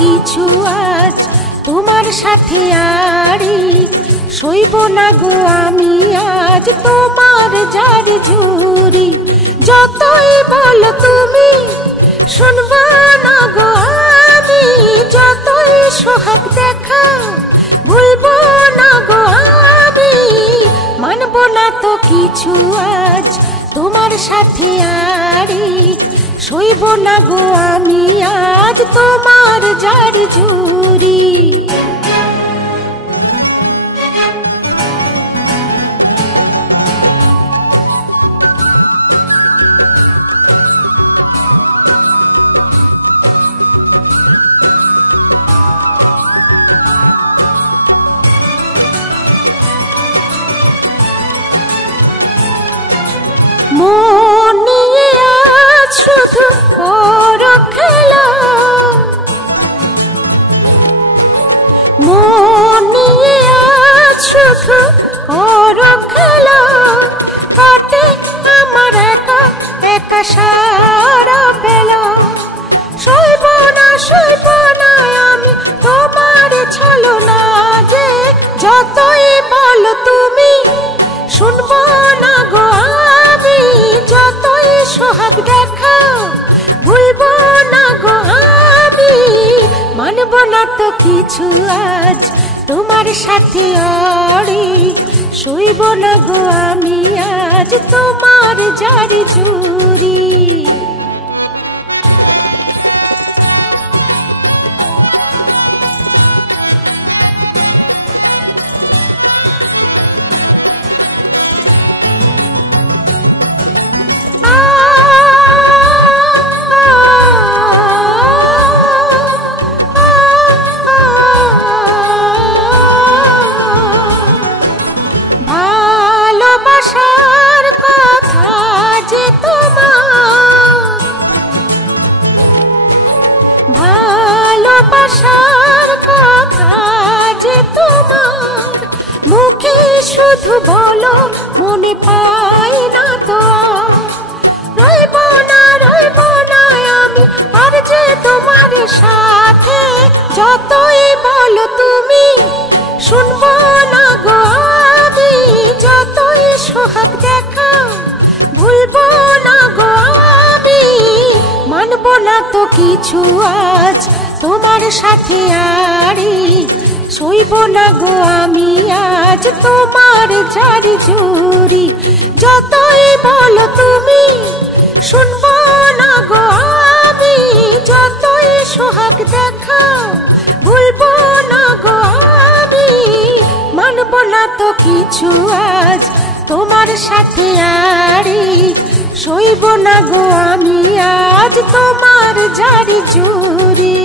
কিছু আজ তোমার সাথে আড়ি সইব না গো আমি আজ তোমার জারি ঝুরি। যতই বলো তুমি শুনব না গো আমি, যতই সোহাগ দেখা ভুলব না গো আমি, মানব না তো কিছু আজ তোমার সাথে আড়ি সইব না গো আমি আজ তোমার জারি ঝুরি। মন নিয়ে আজ শুধু ওর খেলা, মন নিয়ে আজ শুধু ওর খেলা, কাটে আমার একা একা সারা বেলা। সইব না আমি তোমার ছলনা যে, যতই বলো তুমি শুনব না গো আমি, যতই সোহাগ দেখা ভুলব না গো আমি, মানব না তো কিছু আজ তোমার সাথে আড়ি সইব না গো আমি আজ তোমার জারি ঝুরি। ভালোবাসার কথা যে তোমার, ভালোবাসার কথা যে তোমার, মুখে শুধু বলো মনে পাই না তো। রইব না আমি আর যে তোমার সাথে, যতই বলো তুমি শুনব না গো আমি, যতই সোহাগ দেখা ভুলব না গো আমি, মানব না তো কিছু আজ তোমার সাথে আড়ি সইব না গো আমি আজ তোমার জারি ঝুরি। যতই বলো তুমি শুনব না গো আমি, যতই সোহাগ দেখা ভুলব না গো আমি, মানব না তো কিছু আজ তোমার সাথে আড়ি সইব না গো আমি আজ তোমার জারি ঝুরি।